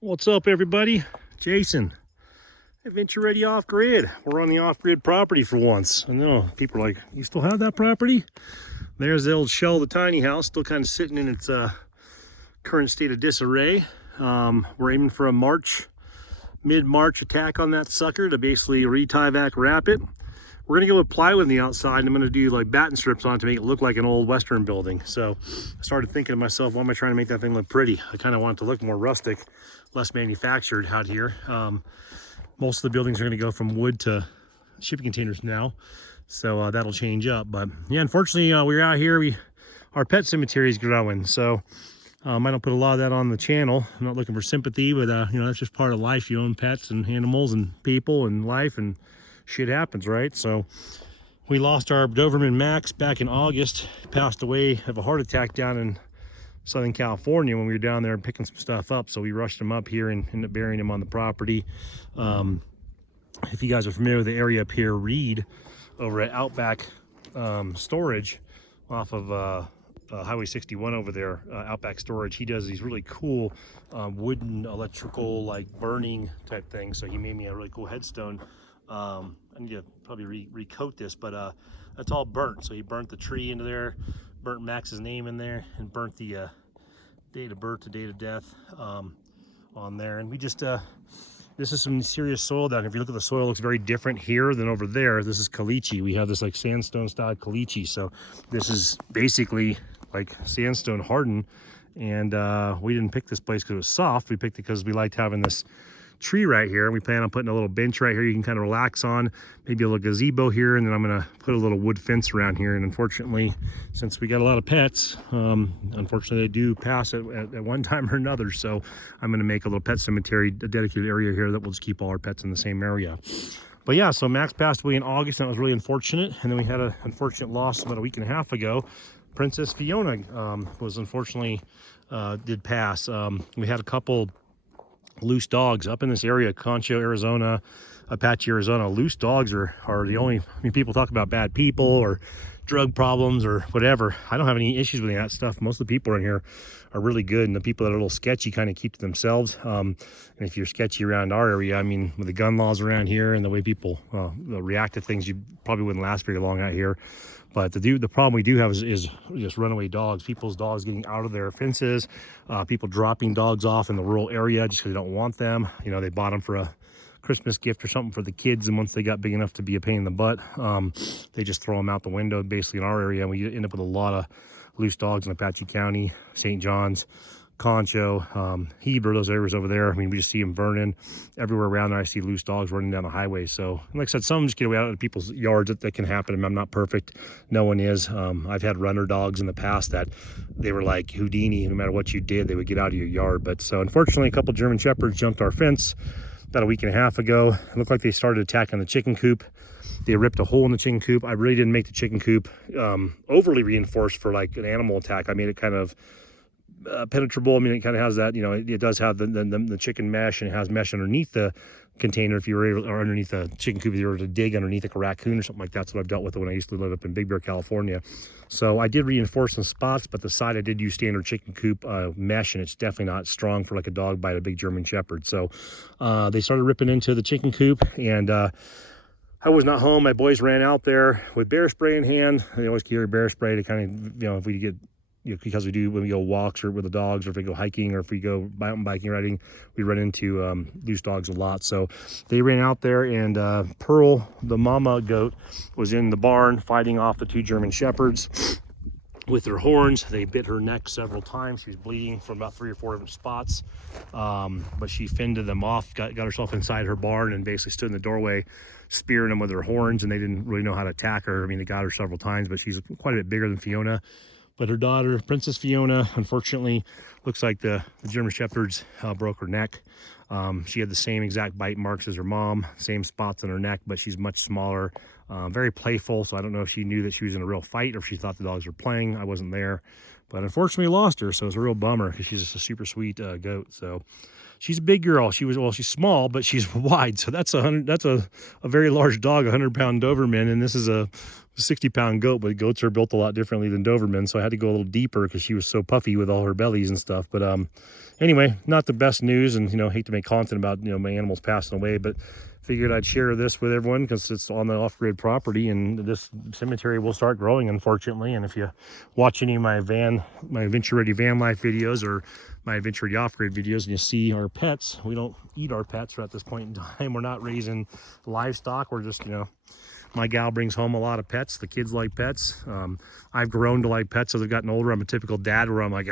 What's up, everybody? Jason, Adventure Ready Off Grid. We're on the off grid property for once. I know people are like, you still have that property? There's the old shell of the tiny house, still kind of sitting in its current state of disarray. We're aiming for a mid-March attack on that sucker to basically re-tie back wrap it. We're gonna go with plywood on the outside, and I'm gonna do like batten strips on it to make it look like an old Western building. So I started thinking to myself, why am I trying to make that thing look pretty? I kind of want it to look more rustic, less manufactured out here. Most of the buildings are gonna go from wood to shipping containers now. So that'll change up. But yeah, unfortunately, we're out here, our pet cemetery is growing. So I don't put a lot of that on the channel. I'm not looking for sympathy, but you know, that's just part of life. You own pets and animals and people and life, and shit happens, right? So we lost our Doberman Max back in August. He passed away of a heart attack down in Southern California when we were down there picking some stuff up. So we rushed him up here and ended up burying him on the property. If you guys are familiar with the area up here, Reed over at Outback Storage off of Highway 61 over there, Outback Storage, he does these really cool wooden electrical like burning type things. So he made me a really cool headstone. I need to probably recoat this, but that's all burnt. So he burnt the tree into there, burnt Max's name in there, and burnt the date of birth to date of death on there. And we just this is some serious soil down here. If you look at the soil, it looks very different here than over there. This is caliche. We have this like sandstone style caliche. So this is basically like sandstone hardened. And we didn't pick this place because it was soft. We picked it because we liked having this tree right here. We plan on putting a little bench right here you can kind of relax on, maybe a little gazebo here, and then I'm gonna put a little wood fence around here. And unfortunately, since we got a lot of pets, unfortunately they do pass at one time or another, so I'm gonna make a little pet cemetery, a dedicated area here that will just keep all our pets in the same area. But yeah, so Max passed away in August, and that was really unfortunate. And then we had an unfortunate loss about a week and a half ago. Princess Fiona was unfortunately did pass. We had a couple loose dogs up in this area, Concho, Arizona, Apache, Arizona. Loose dogs are the only, I mean, people talk about bad people or drug problems or whatever. I don't have any issues with any of that stuff. Most of the people in here are really good, and the people that are a little sketchy kind of keep to themselves. And if you're sketchy around our area, I mean, with the gun laws around here and the way people react to things, you probably wouldn't last very long out here. But the problem we do have is just runaway dogs, people's dogs getting out of their fences, people dropping dogs off in the rural area just because they don't want them. You know, they bought them for a Christmas gift or something for the kids, and once they got big enough to be a pain in the butt, they just throw them out the window basically in our area. And we end up with a lot of loose dogs in Apache County, St. John's, Concho, Heber, those areas over there. I mean, we just see them burning everywhere around there. I see loose dogs running down the highway. So like I said, some just get away out of people's yards. That can happen. I'm not perfect, no one is. I've had runner dogs in the past that they were like Houdini. No matter what you did, they would get out of your yard. But so unfortunately, a couple German Shepherds jumped our fence about a week and a half ago. It looked like they started attacking the chicken coop. They ripped a hole in the chicken coop. I really didn't make the chicken coop overly reinforced for like an animal attack. I made it kind of penetrable. I mean, it kind of has that, you know, it does have the chicken mesh, and it has mesh underneath the container if you were able, or underneath the chicken coop if you were to dig underneath like a raccoon or something like that. That's what I've dealt with when I used to live up in Big Bear, California. So I did reinforce some spots, but the side I did use standard chicken coop mesh, and it's definitely not strong for like a dog bite, a big German Shepherd. So they started ripping into the chicken coop, and I was not home. My boys ran out there with bear spray in hand. They always carry bear spray to kind of, you know, if we get, you know, because we do when we go walks or with the dogs, or if we go hiking, or if we go mountain biking, riding, we run into loose dogs a lot. So they ran out there, and Pearl, the mama goat, was in the barn fighting off the two German Shepherds with their horns. They bit her neck several times. She was bleeding from about 3 or 4 different spots, but she fended them off, got herself inside her barn, and basically stood in the doorway spearing them with her horns, and they didn't really know how to attack her. I mean, they got her several times, but she's quite a bit bigger than Fiona. But her daughter, Princess Fiona, unfortunately, looks like the German Shepherds broke her neck. She had the same exact bite marks as her mom, same spots on her neck, but she's much smaller, very playful. So I don't know if she knew that she was in a real fight or if she thought the dogs were playing. I wasn't there. But unfortunately lost her, so it's a real bummer because she's just a super sweet goat. So she's a big girl. She's small, but she's wide. So that's a very large dog, 100-pound Doberman, and this is a 60-pound goat. But goats are built a lot differently than Doberman, so I had to go a little deeper because she was so puffy with all her bellies and stuff. But anyway, not the best news, and hate to make content about my animals passing away, but figured I'd share this with everyone because it's on the off-grid property, and this cemetery will start growing, unfortunately. And if you watch any of my Adventure Ready van life videos or my Adventure Ready off-grid videos, and you see our pets, we don't eat our pets at this point in time. We're not raising livestock. We're just, my gal brings home a lot of pets. The kids like pets. I've grown to like pets as I've gotten older. I'm a typical dad where I'm like,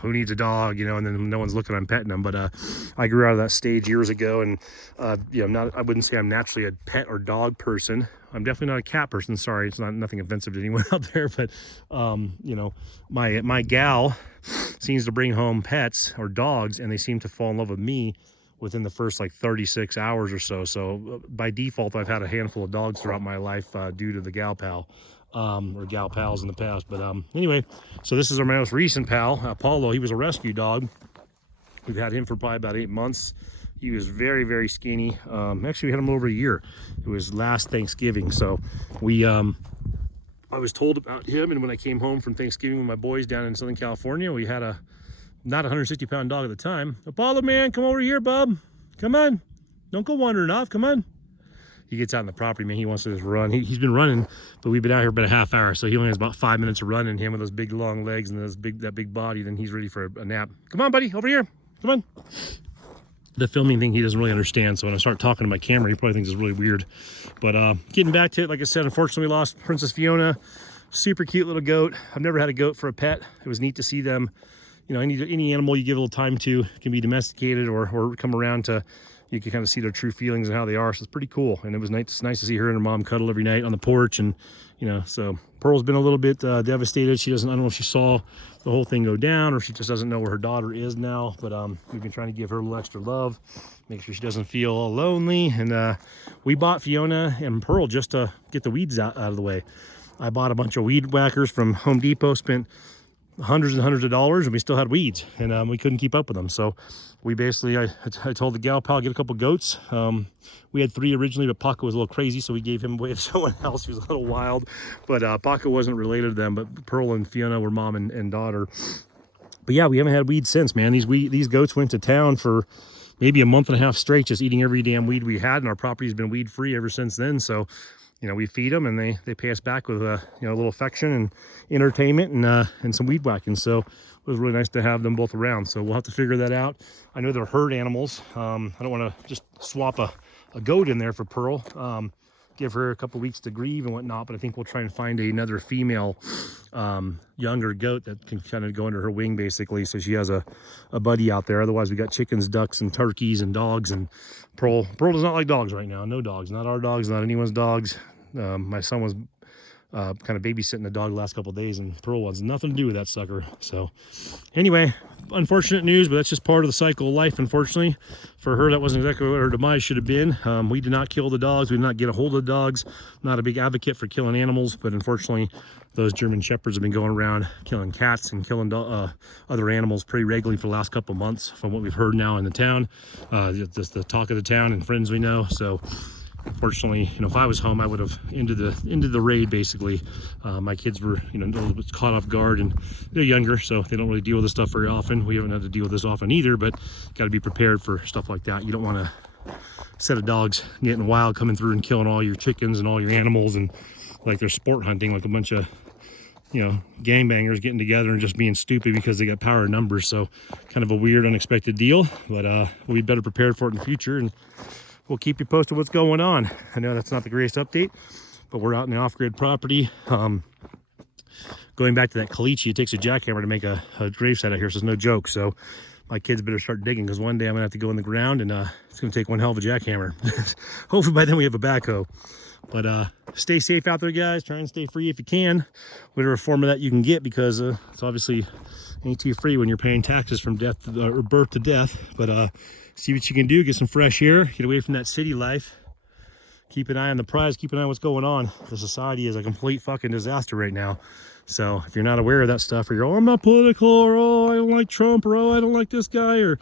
who needs a dog? And then no one's looking, I'm petting them. But I grew out of that stage years ago, and I wouldn't say I'm naturally a pet or dog person. I'm definitely not a cat person. Sorry, it's nothing offensive to anyone out there, but my gal seems to bring home pets or dogs, and they seem to fall in love with me within the first 36 hours or so. So by default, I've had a handful of dogs throughout my life due to the gal pal or gal pals in the past. But anyway, so this is our most recent pal, Apollo. He was a rescue dog. We've had him for probably about 8 months. He was very, very skinny. Actually, we had him over a year. It was last Thanksgiving. So I was told about him, and when I came home from Thanksgiving with my boys down in Southern California, we had a not 160-pound dog at the time. Apollo, man, come over here, bub. Come on. Don't go wandering off. Come on. He gets out on the property, man. He wants to just run. He's been running, but we've been out here about a half hour, so he only has about 5 minutes of running. Him with those big, long legs and that big body, then he's ready for a nap. Come on, buddy. Over here. Come on. The filming thing he doesn't really understand, so when I start talking to my camera, he probably thinks it's really weird. But getting back to it, like I said, unfortunately we lost Princess Fiona. Super cute little goat. I've never had a goat for a pet. It was neat to see them. Any animal you give a little time to can be domesticated or come around to, you can kind of see their true feelings and how they are. So it's pretty cool. And it was nice to see her and her mom cuddle every night on the porch. And, so Pearl's been a little bit devastated. I don't know if she saw the whole thing go down or if she just doesn't know where her daughter is now. But we've been trying to give her a little extra love, make sure she doesn't feel all lonely. And we bought Fiona and Pearl just to get the weeds out of the way. I bought a bunch of weed whackers from Home Depot, spent hundreds and hundreds of dollars, and we still had weeds, and we couldn't keep up with them. So we basically, I told the gal pal, get a couple goats. We had 3 originally, but Paco was a little crazy, so we gave him away to someone else. He was a little wild, but Paco wasn't related to them, but Pearl and Fiona were mom and daughter. But yeah, we haven't had weeds since, man. These goats went to town for maybe a month and a half straight, just eating every damn weed we had, and our property's been weed free ever since then. So we feed them, and they pay us back with a little affection and entertainment and some weed whacking. So it was really nice to have them both around. So we'll have to figure that out. I know they're herd animals. I don't want to just swap a goat in there for Pearl. Give her a couple weeks to grieve and whatnot, but I think we'll try and find another female younger goat that can kind of go under her wing, basically, so she has a buddy out there. Otherwise, we got chickens, ducks, and turkeys and dogs, and Pearl does not like dogs right now. No dogs, not our dogs, not anyone's dogs. My son was kind of babysitting the dog the last couple of days, and Pearl wants nothing to do with that sucker. So anyway, unfortunate news, but that's just part of the cycle of life. Unfortunately for her, that wasn't exactly what her demise should have been. We did not kill the dogs. We did not get a hold of the dogs. I'm not a big advocate for killing animals, but unfortunately those German shepherds have been going around killing cats and killing other animals pretty regularly for the last couple of months, from what we've heard now in the town, the talk of the town and friends we know. So unfortunately, if I was home, I would have ended the raid, basically. My kids were, caught off guard, and they're younger, so they don't really deal with this stuff very often. We haven't had to deal with this often either, but got to be prepared for stuff like that. You don't want a set of dogs getting wild, coming through and killing all your chickens and all your animals, and like they're sport hunting, like a bunch of gangbangers getting together and just being stupid because they got power in numbers. So kind of a weird, unexpected deal, but we'll be better prepared for it in the future, and we'll keep you posted what's going on. I know that's not the greatest update, but we're out in the off-grid property. Going back to that caliche, it takes a jackhammer to make a gravesite out here, so it's no joke. So my kids better start digging, because one day I'm gonna have to go in the ground, and it's gonna take one hell of a jackhammer. Hopefully by then we have a backhoe. But stay safe out there, guys. Try and stay free if you can, whatever form of that you can get, because it's obviously ain't too free when you're paying taxes from death or birth to death. But see what you can do, get some fresh air, get away from that city life, keep an eye on the prize, keep an eye on what's going on. The society is a complete fucking disaster right now. So if you're not aware of that stuff, or you're, oh, I'm not political, or oh, I don't like Trump, or oh, I don't like this guy, or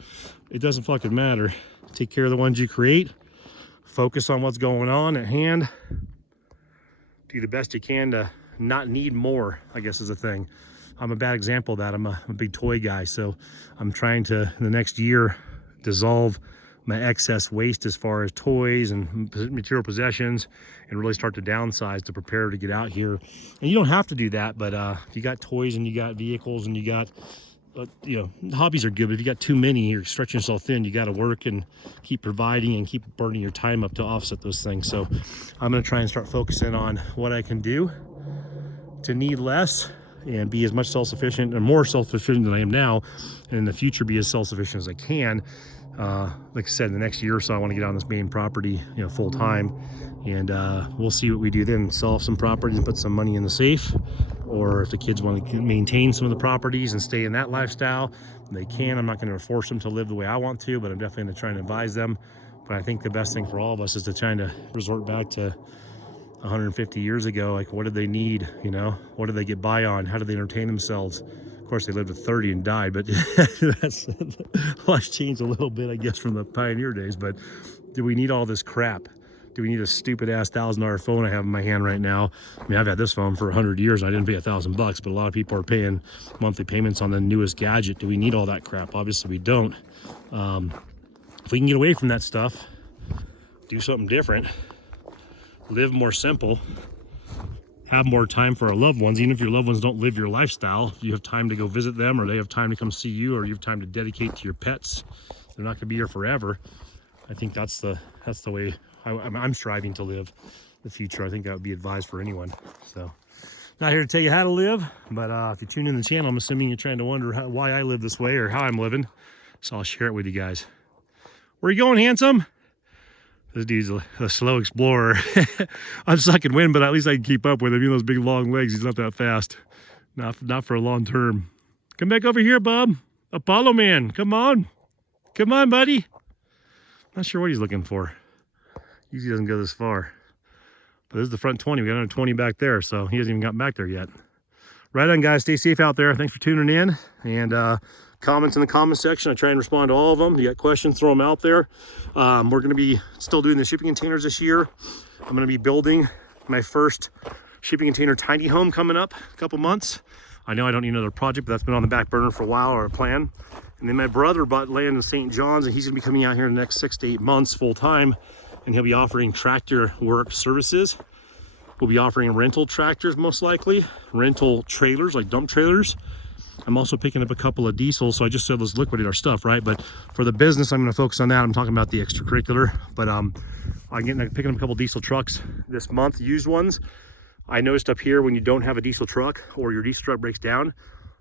it doesn't fucking matter. Take care of the ones you create. Focus on what's going on at hand. Do the best you can to not need more, I guess is the thing. I'm a bad example of that. I'm a big toy guy, so I'm trying to, in the next year, dissolve my excess waste as far as toys and material possessions, and really start to downsize to prepare to get out here. And you don't have to do that, but if you got toys and you got vehicles and you got you know, hobbies are good, but if you got too many, you're stretching yourself thin. You got to work and keep providing and keep burning your time up to offset those things. So I'm going to try and start focusing on what I can do to need less and be as much self-sufficient and more self-sufficient than I am now, and in the future be as self-sufficient as I can. Like I said, in the next year or so, I want to get on this main property, you know, full time, and we'll see what we do then. Sell some properties and put some money in the safe, or if the kids want to maintain some of the properties and stay in that lifestyle, they can. I'm not going to force them to live the way I want to, but I'm definitely going to try and advise them. But I think the best thing for all of us is to try to resort back to 150 years ago. Like, what did they need? You know, what did they get by on? How did they entertain themselves? Of course, they lived to 30 and died, but that's, life changed a little bit, I guess, from the pioneer days. But do we need all this crap? Do we need a stupid ass $1,000 phone I have in my hand right now? I mean, I've had this phone for 100 years. And I didn't pay $1,000 bucks, but a lot of people are paying monthly payments on the newest gadget. Do we need all that crap? Obviously, we don't. If we can get away from that stuff, do something different, live more simple, have more time for our loved ones. Even if your loved ones don't live your lifestyle, you have time to go visit them, or they have time to come see you, or you have time to dedicate to your pets. They're not going to be here forever. I think that's the way I'm striving to live the future. I think that would be advised for anyone. So, not here to tell you how to live, but if you tune in the channel, I'm assuming you're trying to wonder why I live this way or how I'm living. So I'll share it with you guys. Where you going, handsome? This dude's a slow explorer. I'm sucking wind, but at least I can keep up with him. Even those big long legs, he's not that fast. Not for a long term. Come back over here, Bob. Apollo man, come on. Come on, buddy. Not sure what he's looking for. Usually doesn't go this far. But this is the front 20. We got another 20 back there, so he hasn't even gotten back there yet. Right on, guys. Stay safe out there. Thanks for tuning in. And comments in the comment section. I try and respond to all of them. If you got questions, throw them out there. We're going to be still doing the shipping containers this year. I'm going to be building my first shipping container tiny home coming up a couple months. I know I don't need another project, but that's been on the back burner for a while, or a plan. And then my brother bought land in St. John's, and he's going to be coming out here in the next 6 to 8 months full time, and he'll be offering tractor work services. We'll be offering rental tractors, most likely, rental trailers, like dump trailers. I'm also picking up a couple of diesels, so I just said let's liquidate our stuff, right? But for the business, I'm going to focus on that. I'm talking about the extracurricular, but I'm picking up a couple diesel trucks this month, used ones. I noticed up here, when you don't have a diesel truck or your diesel truck breaks down,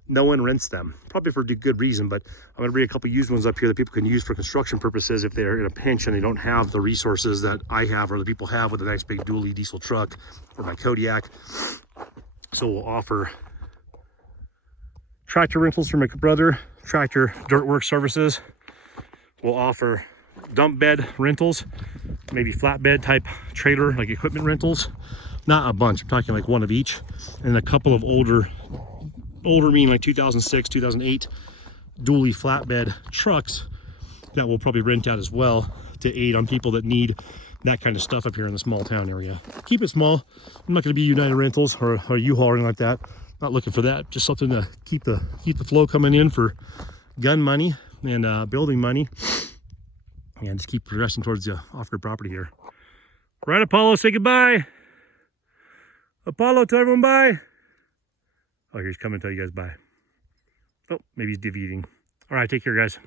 no one rents them, probably for good reason. But I'm going to bring a couple used ones up here that people can use for construction purposes if they're in a pinch and they don't have the resources that I have or the people have with a nice big dually diesel truck or my Kodiak. So we'll offer tractor rentals for my brother, tractor dirt work services. We'll offer dump bed rentals, maybe flatbed type trailer, like equipment rentals. Not a bunch, I'm talking like one of each. And a couple of older meaning like 2006, 2008 dually flatbed trucks that we'll probably rent out as well to aid on people that need that kind of stuff up here in the small town area. Keep it small. I'm not going to be United Rentals or U-Haul or anything like that. Not looking for that. Just something to keep the flow coming in for gun money and building money, and just keep progressing towards the off-grid property here. Right, Apollo, say goodbye. Apollo, tell everyone bye. Oh, here's coming to tell you guys bye. Oh, maybe he's deviating. All right, take care, guys.